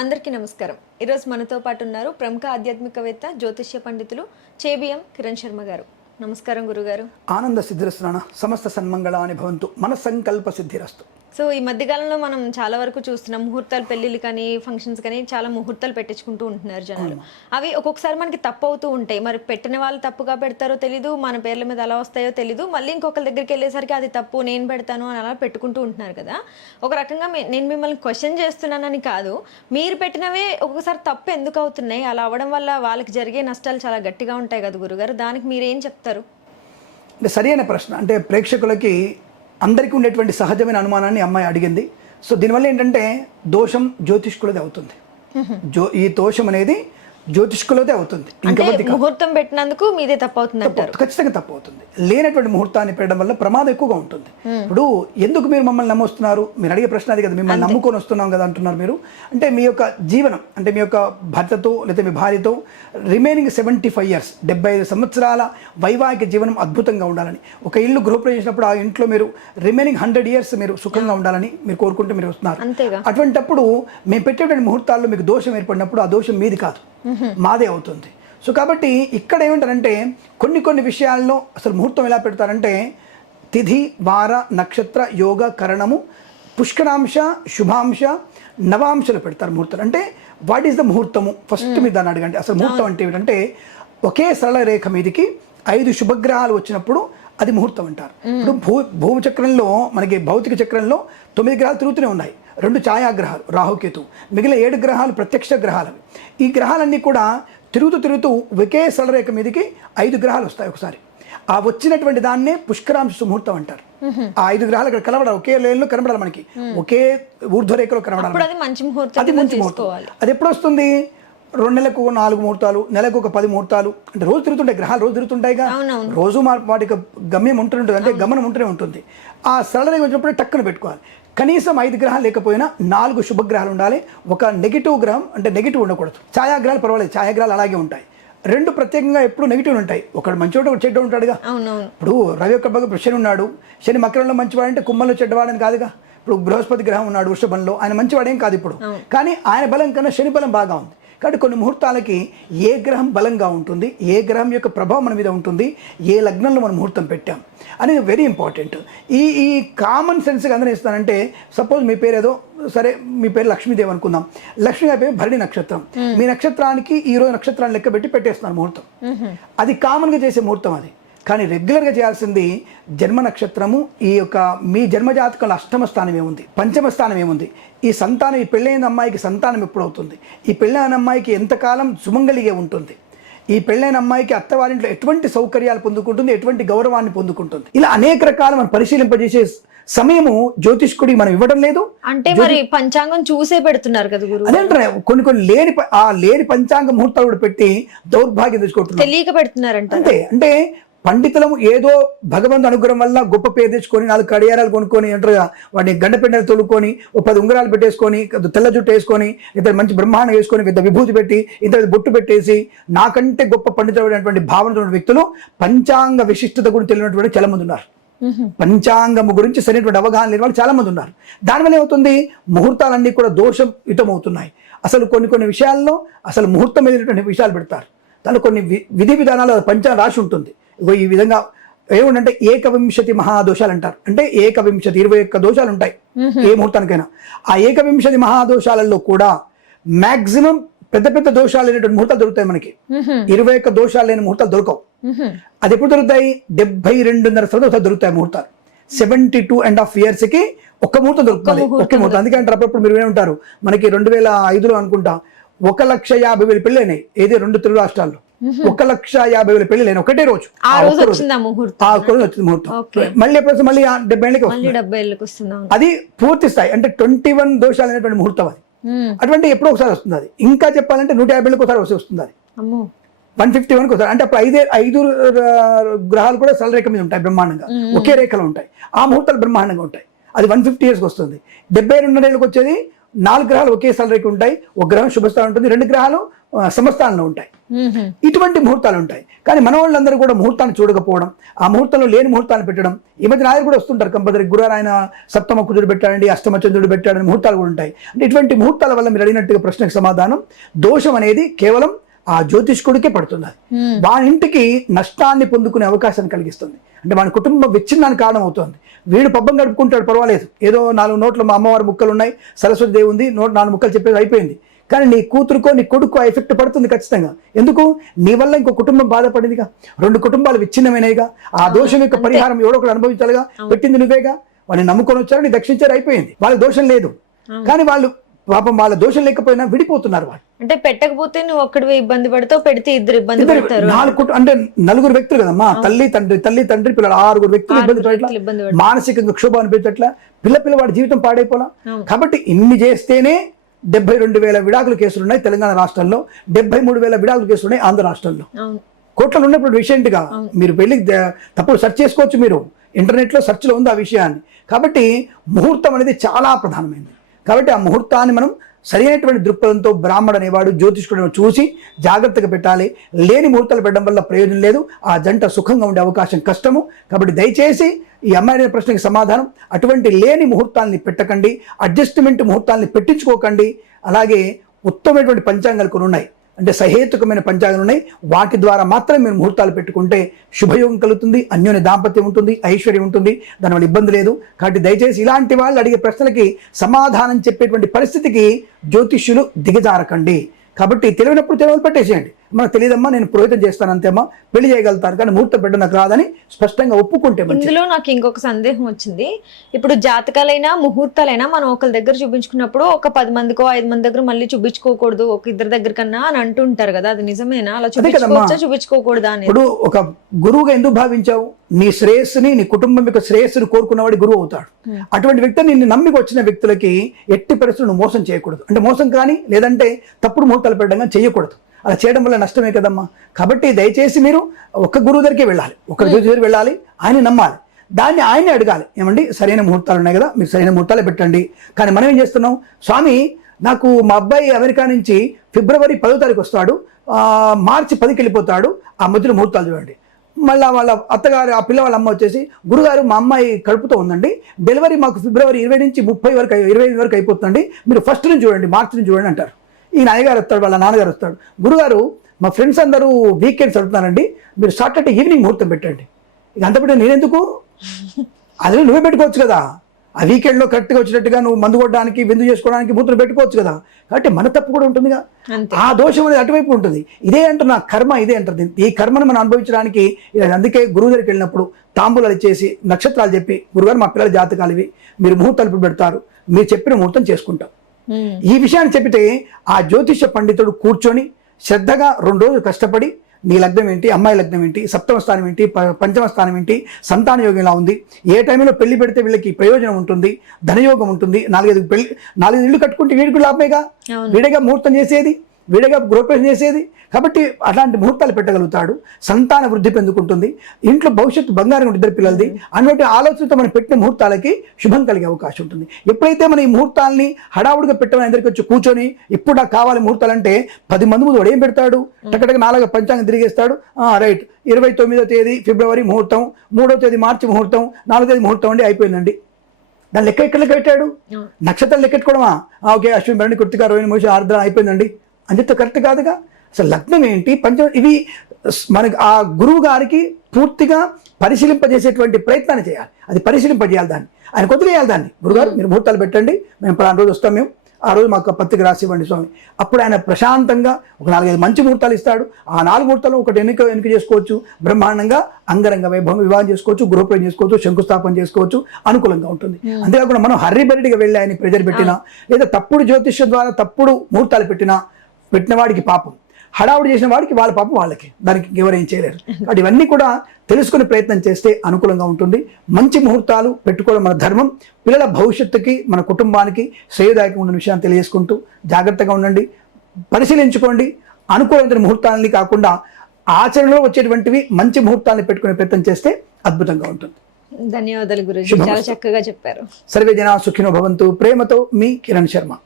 అందరికీ నమస్కారం. ఈరోజు మనతో పాటు ఉన్నారు ప్రముఖ ఆధ్యాత్మికవేత్త జ్యోతిష్య పండితులు చేబిఎం కిరణ్ శర్మ గారు. నమస్కారం గురుగారు. ఆనంద సిద్ధిరస్నాన సమస్త సన్మంగళాని భవంతు మన సంకల్ప సిద్ధిరస్తు. సో ఈ మధ్యకాలంలో మనం చాలా వరకు చూస్తున్నాం ముహూర్తాలు పెళ్ళిళ్ళు కానీ ఫంక్షన్స్ కానీ చాలా ముహూర్తాలు పెట్టించుకుంటూ ఉంటున్నారు జనాలు. అవి ఒక్కొక్కసారి మనకి తప్పు అవుతూ ఉంటాయి. మరి పెట్టిన వాళ్ళు తప్పుగా పెడతారో తెలీదు మన పేర్ల మీద ఎలా వస్తాయో తెలీదు. మళ్ళీ ఇంకొకరి దగ్గరికి వెళ్ళేసరికి అది తప్పు నేను పెడతాను అని అలా పెట్టుకుంటూ ఉంటున్నారు కదా. ఒక రకంగా నేను మిమ్మల్ని క్వశ్చన్ చేస్తున్నానని కాదు. మీరు పెట్టినవే ఒక్కొక్కసారి తప్పు ఎందుకు అవుతున్నాయి? అలా అవ్వడం వల్ల వాళ్ళకి జరిగే నష్టాలు చాలా గట్టిగా ఉంటాయి కదా గురుగారు. దానికి మీరేం చెప్తారు? అంటే సరైన ప్రశ్న. అంటే ప్రేక్షకులకి అందరికీ ఉండేటువంటి సహజమైన అనుమానాన్ని అమ్మాయి అడిగింది. సో దీనివల్ల ఏంటంటే దోషం జ్యోతిష్కులది అవుతుంది. జో ఈ దోషం అనేది జ్యోతిష్కులదే అవుతుంది. ముహూర్తం పెట్టినందుకు మీదే తప్పు అవుతుంది ఖచ్చితంగా తప్పు అవుతుంది లేనటువంటి ముహూర్తాన్ని పెట్టడం వల్ల ప్రమాదం ఎక్కువగా ఉంటుంది. ఇప్పుడు ఎందుకు మీరు మమ్మల్ని నమ్మొస్తున్నారు? మీరు అడిగే ప్రశ్న అది కదా మిమ్మల్ని నమ్ముకొని వస్తున్నాం కదా అంటున్నారు మీరు. అంటే మీ యొక్క జీవనం అంటే మీ యొక్క భర్తతో లేదా మీ భార్యతో రిమైనింగ్ సెవెంటీ ఫైవ్ ఇయర్స్ డెబ్బై ఐదు సంవత్సరాల వైవాహిక జీవనం అద్భుతంగా ఉండాలని. ఒక ఇల్లు గృహప్రవేశించినప్పుడు ఆ ఇంట్లో మీరు రిమైనింగ్ హండ్రెడ్ ఇయర్స్ మీరు సుఖంగా ఉండాలని మీరు కోరుకుంటూ మీరు వస్తున్నారు. అటువంటప్పుడు మేము పెట్టేటువంటి ముహూర్తాల్లో మీకు దోషం ఏర్పడినప్పుడు ఆ దోషం మీది కాదు. మాదే అవుతుంది. సో కాబట్టి ఇక్కడ ఏమంటారంటే కొన్ని కొన్ని విషయాల్లో అసలు ముహూర్తం ఎలా పెడతారంటే తిథి వార నక్షత్ర యోగ కరణము పుష్కరాంశ శుభాంశ నవాంశలు పెడతారు ముహూర్తం అంటే వాట్ ఈస్ ద ముహూర్తము? ఫస్ట్ మీరు దాన్ని అడగండి. అసలు ముహూర్తం అంటే ఏమిటంటే ఒకే సరళ రేఖ మీదకి ఐదు శుభగ్రహాలు వచ్చినప్పుడు అది ముహూర్తం అంటారు. ఇప్పుడు భూ భూమి చక్రంలో మనకి భౌతిక చక్రంలో తొమ్మిది గ్రహాలు తిరుగుతూనే ఉన్నాయి. రెండు ఛాయాగ్రహాలు రాహుకేతు. మిగిలిన ఏడు గ్రహాలు ప్రత్యక్ష గ్రహాలు ఈ గ్రహాలన్నీ కూడా తిరుగుతూ తిరుగుతూ ఒకే సరళరేఖ మీదకి ఐదు గ్రహాలు వస్తాయి ఒకసారి. ఆ వచ్చినటువంటి దాన్నే పుష్కరాంశ ముహూర్తం అంటారు. ఆ ఐదు గ్రహాలు అక్కడ కనబడాలి. ఒకే లేన్లో కనబడాలి మనకి. ఒకే ఊర్ధ్వరేఖలో కనబడాలి అది మంచి ముహూర్తం అది కింద మంచి ముహూర్తం. తీసుకోవాలి. అది ఎప్పుడు వస్తుంది? రెండు నెలలకు ఒక నాలుగు ముహూర్తాలు నెలకు ఒక పది ముహూర్తాలు. అంటే రోజు తిరుగుతుంటాయి గ్రహాలు రోజు తిరుగుతుంటాయిగా. రోజు మా వాటి యొక్క గమ్యం ఉంటుంటుంది అంటే గమనం ఉంటూనే ఉంటుంది. ఆ సరళరేఖ వచ్చినప్పుడు టక్కున పెట్టుకోవాలి. కనీసం ఐదు గ్రహాలు లేకపోయినా నాలుగు శుభగ్రహాలు ఉండాలి. ఒక నెగిటివ్ గ్రహం అంటే నెగిటివ్ ఉండకూడదు. ఛాయాగ్రహాలు పర్వాలేదు. ఛాయాగ్రహాలు అలాగే ఉంటాయి. రెండు ప్రత్యేకంగా ఎప్పుడు నెగిటివ్ ఉంటాయి. ఒకడు మంచివాడు ఒకటి చెడ్డ ఉంటాడుగా. ఇప్పుడు రవి యొక్క భాగం శని ఉన్నాడు. శని మకరంలో మంచివాడంటే కుంభంలో చెడ్డవాడని కాదుగా. ఇప్పుడు బృహస్పతి గ్రహం ఉన్నాడు వృషభంలో. ఆయన మంచివాడేం కాదు ఇప్పుడు. కానీ ఆయన బలం కన్నా శని బలం బాగా ఉంది. కాబట్టి కొన్ని ముహూర్తాలకి ఏ గ్రహం బలంగా ఉంటుంది ఏ గ్రహం యొక్క ప్రభావం మన మీద ఉంటుంది ఏ లగ్నంలో మనం ముహూర్తం పెట్టాం అనేది వెరీ ఇంపార్టెంట్ ఈ ఈ కామన్ సెన్స్గా అందరూ ఇస్తానంటే సపోజ్ మీ పేరు ఏదో సరే మీ పేరు లక్ష్మీదేవి అనుకుందాం. లక్ష్మీ పేరు భరణి నక్షత్రం. మీ నక్షత్రానికి ఈ రోజు నక్షత్రాన్ని లెక్క పెట్టి పెట్టేస్తున్నారు ముహూర్తం. అది కామన్గా చేసే ముహూర్తం అది. కానీ రెగ్యులర్గా చేయాల్సింది జన్మ నక్షత్రము ఈ యొక్క మీ జన్మజాతకంలో అష్టమ స్థానం ఏముంది పంచమ స్థానం ఏముంది? ఈ సంతానం ఈ పెళ్ళైన అమ్మాయికి సంతానం ఎప్పుడు అవుతుంది ఈ పెళ్ళైన అమ్మాయికి ఎంతకాలం సుమంగలిగే ఉంటుంది? ఈ పెళ్ళైన అమ్మాయికి అత్తవారింట్లో ఎటువంటి సౌకర్యాలు పొందుకుంటుంది? ఎటువంటి గౌరవాన్ని పొందుకుంటుంది? ఇలా అనేక రకాల మనం పరిశీలింపజేసే సమయము జ్యోతిష్కుడికి మనం ఇవ్వడం లేదు. అంటే మరి పంచాంగం చూసే పెడుతున్నారు కదా గురువు అదే కొన్ని కొన్ని లేని ఆ లేని పంచాంగ ముహూర్తాలు కూడా పెట్టి దౌర్భాగ్యం తెచ్చుకుంటున్నారు. తెలియక పెడుతున్నారంట అంతే అంటే పండితులము ఏదో భగవంతు అనుగ్రహం వల్ల గొప్ప పేరు తెచ్చుకొని నాలుగు కడియారాలు కొనుక్కొని అంటారుగా వాడిని గండపెండలు తొడుక్కొని ఓ పది ఉంగరాలు పెట్టేసుకొని తెల్ల జుట్టు వేసుకొని ఇద్దరు మంచి బ్రహ్మాండం వేసుకొని పెద్ద విభూతి పెట్టి ఇంత బొట్టు పెట్టేసి నాకంటే గొప్ప పండితుడైనటువంటి భావన వ్యక్తులు పంచాంగ విశిష్టత గురించి తెలియనటువంటి చాలా మంది ఉన్నారు. పంచాంగము గురించి సరైనటువంటి అవగాహన లేని వాళ్ళు చాలా మంది ఉన్నారు. దానివల్ల ఏమవుతుంది? ముహూర్తాలన్నీ కూడా దోషం యుతమవుతున్నాయి. అసలు కొన్ని కొన్ని విషయాల్లో అసలు ముహూర్తం మీద విషయాలు పెడతారు. దానిలో కొన్ని విధి విధానాలు పంచాంగం రాసి ఉంటుంది. ఇగో ఈ విధంగా ఏముందంటే ఏకవింశతి మహాదోషాలు అంటారు. అంటే ఏకవింశతి ఇరవై ఒక్క దోషాలు ఉంటాయి. ఏ ముహూర్తానికైనా. ఆ ఏకవింశతి మహాదోషాలలో కూడా మాక్సిమం పెద్ద పెద్ద దోషాలు లేనటువంటి ముహూర్తాలు దొరుకుతాయి మనకి. ఇరవై ఒక్క దోషాలు లేని ముహూర్తాలు దొరకవు. అది ఎప్పుడు దొరుకుతాయి? డెబ్బై రెండున్నర సంవత్సరాలు దొరుకుతాయి ముహూర్తాలు. సెవెంటీ టూ అండ్ హాఫ్ ఇయర్స్కి ఒక్క ముహూర్తం దొరుకుతుంది. ఒకే ముహూర్తం అందుకే అంటారు అప్పుడప్పుడు మీరు ఉంటారు మనకి రెండు వేల ఐదులో అనుకుంటా ఒక లక్ష యాభై వేల పెళ్ళైనాయి. ఏది? రెండు తెలుగు రాష్ట్రాల్లో. ఒక లక్ష యాభై వేల పెళ్ళైనాయి ఒకటే రోజు. ఆ రోజు వచ్చింది ఆ ముహూర్తం? ఆ ఒక్క రోజు వచ్చింది ముహూర్తం. మళ్ళీ ఎప్పుడు? మళ్ళీ డెబ్బై ఏళ్ళకి వస్తుంది? ఏళ్ళకి అది పూర్తి స్థాయి. అంటే ట్వంటీ వన్ దోషాలు అనేటువంటి ముహూర్తం అది. అటువంటి ఎప్పుడో ఒకసారి వస్తుంది అది. ఇంకా చెప్పాలంటే నూట యాభై ఏళ్ళకి ఒకసారి వస్తే వస్తుంది అది. వన్ ఫిఫ్టీ వన్కి వస్తారు అంటే అప్పుడు ఐదే ఐదు గ్రహాలు కూడా సరళ రేఖ మీద ఉంటాయి బ్రహ్మాండంగా. ఒకే రేఖలో ఉంటాయి. ఆ ముహూర్తాలు బ్రహ్మాండంగా ఉంటాయి. అది వన్ ఫిఫ్టీ ఇయర్స్కి వస్తుంది. డెబ్బై రెండున్నరేళ్ళకి వచ్చేది నాలుగు గ్రహాలు ఒకే రేఖ ఉంటాయి. ఒక గ్రహం శుభస్థానం ఉంటుంది. రెండు గ్రహాలు సమస్థానంలో ఉంటాయి. ఇటువంటి ముహూర్తాలు ఉంటాయి. కానీ మన వాళ్ళందరూ కూడా ముహూర్తాన్ని చూడకపోవడం ఆ ముహూర్తంలో లేని ముహూర్తాన్ని పెట్టడం ఈ మధ్య నాయకులు కూడా వస్తుంటారు కంపల్సరీ. గురువారు ఆయన సప్తమ కుజుడు పెట్టాడండి అష్టమ చంద్రుడు పెట్టాడని ముహూర్తాలు కూడా ఉంటాయి. అంటే ఇటువంటి ముహూర్తాల వల్ల మీరు అడిగినట్టుగా ప్రశ్నకు సమాధానం దోషం అనేది కేవలం ఆ జ్యోతిష్కుడికే పడుతుంది. వాని ఇంటికి నష్టాన్ని పొందుకునే అవకాశాన్ని కలిగిస్తుంది. అంటే వాని కుటుంబం విచ్ఛిన్నానికి కారణం అవుతుంది వీడు పబ్బం గడుపుకుంటాడు పర్వాలేదు. ఏదో నాలుగు నోట్ల మా అమ్మవారి ముక్కలు ఉన్నాయి సరస్వతి దేవి ఉంది నోట్ నాలుగు ముక్కలు చెప్పేది అయిపోయింది. కానీ నీ కూతురుకో నీ కొడుకో ఎఫెక్ట్ పడుతుంది ఖచ్చితంగా. ఎందుకు? నీ వల్ల ఇంకో కుటుంబం బాధపడిందిగా. రెండు కుటుంబాలు విచ్ఛిన్నమైనవిగా ఆ దోషం యొక్క పరిహారం ఎవడో ఒకడు అనుభవించాలిగా? పెట్టింది నువ్వేగా? వాళ్ళని నమ్ముకొని వచ్చారు నీ దక్షించారు అయిపోయింది. వాళ్ళ దోషం లేదు. కానీ వాళ్ళు పాపం వాళ్ళ దోషం లేకపోయినా విడిపోతున్నారు వాళ్ళు. అంటే పెట్టకపోతే నువ్వు ఒక్కడివే ఇబ్బంది పడతావు పెడితే ఇద్దరు ఇబ్బంది పడతారు. నాలుగు అంటే నలుగురు వ్యక్తులు కదమ్మా. తల్లి తండ్రి తల్లి తండ్రి పిల్లలు ఆరుగురు వ్యక్తులు ఇబ్బంది పడట్లా. మానసికంగా క్షోభ అనిపించట్లా? పిల్ల పిల్లవాడి జీవితం పాడైపోలా. కాబట్టి ఇన్ని చేస్తేనే డెబ్బై రెండు వేల విడాకుల కేసులు ఉన్నాయి తెలంగాణ రాష్ట్రంలో డెబ్బై మూడు వేల విడాకుల కేసులు ఉన్నాయి ఆంధ్ర రాష్ట్రంలో కోట్లలో ఉన్నప్పుడు రీసెంట్గా మీరు వెళ్ళి తప్పుడు సెర్చ్ చేసుకోవచ్చు మీరు. ఇంటర్నెట్లో సెర్చ్లో ఉంది ఆ విషయాన్ని. కాబట్టి ముహూర్తం అనేది చాలా ప్రధానమైనది. కాబట్టి ఆ ముహూర్తాన్ని మనం సరైనటువంటి దృక్పథంతో బ్రాహ్మడు అనేవాడు జ్యోతిష్కుడిని చూసి జాగ్రత్తగా పెట్టాలి. లేని ముహూర్తాలు పెట్టడం వల్ల ప్రయోజనం లేదు. ఆ జంట సుఖంగా ఉండే అవకాశం కష్టము. కాబట్టి దయచేసి ఈ అమ్మాయి ప్రశ్నకి సమాధానం. అటువంటి లేని ముహూర్తాలని పెట్టకండి. అడ్జస్ట్మెంట్ ముహూర్తాలని పెట్టించుకోకండి. అలాగే ఉత్తమమైనటువంటి పంచాంగాలు కొన్ని ఉన్నాయి అంటే సహేతుకమైన పంచాంగాలు ఉన్నాయి. వాటి ద్వారా మాత్రమే మీరు ముహూర్తాలు పెట్టుకుంటే శుభయోగం కలుగుతుంది అన్యోన్య దాంపత్యం ఉంటుంది ఐశ్వర్యం ఉంటుంది దానివల్ల ఇబ్బంది లేదు. కాబట్టి దయచేసి ఇలాంటి వాళ్ళు అడిగే ప్రశ్నలకి సమాధానం చెప్పేటువంటి పరిస్థితికి జ్యోతిష్యులు దిగజారకండి. కాబట్టి తెలివినప్పుడు తెలియని పెట్టేసేయండి. మనకు తెలియదమ్మా నేను పురోహితం చేస్తాను అంతేమ్మా పెళ్ళి చేయగలుగుతాను కానీ ముహూర్తం పెట్టడం నాకు రాదని స్పష్టంగా ఒప్పుకుంటే ఇందులో నాకు ఇంకొక సందేహం వచ్చింది. ఇప్పుడు జాతకాలైనా ముహూర్తాలైనా మనం ఒకరి దగ్గర చూపించుకున్నప్పుడు ఒక పది మందికో ఐదు మంది దగ్గర మళ్ళీ చూపించుకోకూడదు ఒక ఇద్దరి దగ్గర కన్నా అని అంటుంటారు కదా అది నిజమేనా? అలా. చూపించుకోవచ్చా చూపించుకోకూడదా అనేది? ఇప్పుడు ఒక గురువుగా ఎందుకు భావించావు? నీ శ్రేయస్సుని నీ కుటుంబం యొక్క శ్రేయస్సుని కోరుకున్నవాడి గురువు అవుతాడు. అటువంటి వ్యక్తి నిన్ను నమ్మికి వచ్చిన వ్యక్తులకి ఎట్టి పరిస్థితులు మోసం చేయకూడదు. అంటే మోసం కానీ లేదంటే తప్పుడు ముహూర్తాలు పెట్టడం కానీ చేయకూడదు. అలా చేయడం వల్ల నష్టమే కదమ్మా. కాబట్టి దయచేసి మీరు ఒక్క గురువు దగ్గరికి వెళ్ళాలి. ఒక్క గురువు దగ్గరికి వెళ్ళాలి. ఆయన నమ్మాలి. దాన్ని ఆయనే అడగాలి. ఏమండి? సరైన ముహూర్తాలు ఉన్నాయి కదా? మీరు సరైన ముహూర్తాలే పెట్టండి. కానీ మనం ఏం చేస్తున్నాం? స్వామి నాకు మా అబ్బాయి అమెరికా నుంచి ఫిబ్రవరి పదో తారీఖు వస్తాడు. మార్చి పదికి వెళ్ళిపోతాడు. ఆ మధ్యలో ముహూర్తాలు చూడండి. మళ్ళీ వాళ్ళ అత్తగారు ఆ పిల్ల వాళ్ళ అమ్మ వచ్చేసి గురుగారు మా అమ్మాయి కడుపుతో ఉందండి. డెలివరీ మాకు ఫిబ్రవరి ఇరవై నుంచి ముప్పై వరకు ఇరవై వరకు అయిపోతుందండి. మీరు ఫస్ట్ నుంచి చూడండి మార్చి నుంచి చూడండి అంటారు. ఈ నాన్నగారు వస్తాడు వాళ్ళ నాన్నగారు వస్తాడు. గురుగారు మా ఫ్రెండ్స్ అందరూ వీకెండ్స్ అడుగుతున్నారండి మీరు సాటర్డే ఈవినింగ్ ముహూర్తం పెట్టండి. ఇక అంత పెట్టి నేనెందుకు? అది నువ్వే పెట్టుకోవచ్చు కదా. ఆ వీకెండ్లో కరెక్ట్గా వచ్చినట్టుగా నువ్వు మందు కొట్టడానికి విందు చేసుకోవడానికి ముహూర్తం పెట్టుకోవచ్చు కదా. కాబట్టి మన తప్పు కూడా ఉంటుందిగా. ఆ దోషం అనేది అటువైపు ఉంటుంది. ఇదే అంటున్న కర్మ ఇదే అంటుంది ఈ కర్మను మనం అనుభవించడానికి అందుకే గురువు దగ్గరికి వెళ్ళినప్పుడు తాంబూలాలు ఇచ్చేసి నక్షత్రాలు చెప్పి గురుగారు మా పిల్లల జాతకాలు ఇవి. మీరు ముహూర్తాలు పెడతారు. మీరు చెప్పిన ముహూర్తం చేసుకుంటాం. ఈ విషయాన్ని చెప్పితే ఆ జ్యోతిష పండితుడు కూర్చొని శ్రద్ధగా రెండు రోజులు కష్టపడి నీ లగ్నం ఏంటి అమ్మాయి లగ్నం ఏంటి సప్తమ స్థానం ఏంటి పంచమ స్థానం ఏంటి సంతాన యోగం ఎలా ఉంది ఏ టైంలో పెళ్ళి పెడితే వీళ్ళకి ప్రయోజనం ఉంటుంది ధనయోగం ఉంటుంది నాలుగైదు పెళ్ళి నాలుగైదు ఇల్లు కట్టుకుంటే వీడికి లాభమేగా. వీడిగా ముహూర్తం చేసేది? వీడిగా గృహప్రవేశం చేసేది. కాబట్టి అలాంటి ముహూర్తాలు పెట్టగలుగుతాడు. సంతాన వృద్ధి పెందుకుంటుంది. ఇంట్లో భవిష్యత్తు బంగారం ఇద్దరు పిల్లలది. అన్నట్టు ఆలోచనతో మనం పెట్టిన ముహూర్తాలకి శుభం కలిగే అవకాశం ఉంటుంది. ఎప్పుడైతే మనం ఈ ముహూర్తాలని హడావుడిగా పెట్టమని అందరికి వచ్చి కూర్చొని ఇప్పుడు నాకు కావాలి ముహూర్తాలంటే పది మంది ముందు వాడు ఏం పెడతాడు టక్కటక నాలుగు పంచాంగం తిరిగేస్తాడు. ఆ, రైట్. ఇరవై తొమ్మిదో తేదీ ఫిబ్రవరి ముహూర్తం మూడో తేదీ మార్చి ముహూర్తం నాలుగో తేదీ ముహూర్తం అండి అయిపోయిందండి. దాని లెక్క ఎక్కడ లెక్క పెట్టాడు? అవును. నక్షత్రం లెక్కెట్టుకోవడమా ఓకే అశ్విన్ భరణి కృతిక రోహిణి మోషి ఆర్ద్ర అయిపోయిందండి. చెప్తే కరెక్ట్ కాదుగా? అసలు లగ్నం ఏంటి? పంచ ఇవి మనకి ఆ గురువు గారికి పూర్తిగా పరిశీలింపజేసేటువంటి ప్రయత్నాన్ని చేయాలి. అది పరిశీలింపజేయాలి దాన్ని. ఆయన కొద్దిలేయాలి దాన్ని. గురుగారు మీరు ముహూర్తాలు పెట్టండి. మేము పలానా రోజు వస్తాం మేము. ఆ రోజు మాకు పత్రిక రాసి ఇవ్వండి స్వామి. అప్పుడు ఆయన ప్రశాంతంగా ఒక నాలుగైదు మంచి ముహూర్తాలు ఇస్తాడు. ఆ నాలుగు ముహూర్తాలు ఒకటి ఎన్నిక ఎన్నిక చేసుకోవచ్చు. బ్రహ్మాండంగా అంగరంగ వైభవం వివాహం చేసుకోవచ్చు. గృహప్రవేశం చేసుకోవచ్చు. శంకుస్థాపన చేసుకోవచ్చు. అనుకూలంగా ఉంటుంది. అంతేకాకుండా మనం హర్రిబెరిడిగా వెళ్ళి ఆయన ప్రెజర్ పెట్టినా లేదా తప్పుడు జ్యోతిష్యం ద్వారా తప్పుడు ముహూర్తాలు పెట్టినా పెట్టిన వాడికి పాపం. హడావుడి చేసిన వాడికి వాళ్ళ పాపం వాళ్ళకి. దానికి ఎవరేం చేయలేరు. కాబట్టి ఇవన్నీ కూడా తెలుసుకునే ప్రయత్నం చేస్తే అనుకూలంగా ఉంటుంది. మంచి ముహూర్తాలు పెట్టుకోవడం మన ధర్మం. పిల్లల భవిష్యత్తుకి మన కుటుంబానికి శ్రేయదాయకంగా ఉన్న విషయాన్ని తెలియజేసుకుంటూ జాగ్రత్తగా ఉండండి. పరిశీలించుకోండి. అనుకూలమైన ముహూర్తాలని కాకుండా ఆచరణలో వచ్చేటువంటివి మంచి ముహూర్తాలను పెట్టుకునే ప్రయత్నం చేస్తే అద్భుతంగా ఉంటుంది. ధన్యవాదాలు గురుజీ. చాలా చక్కగా చెప్పారు. సర్వే జనా సుఖినో భవంతు. ప్రేమతో మీ కిరణ్ శర్మ.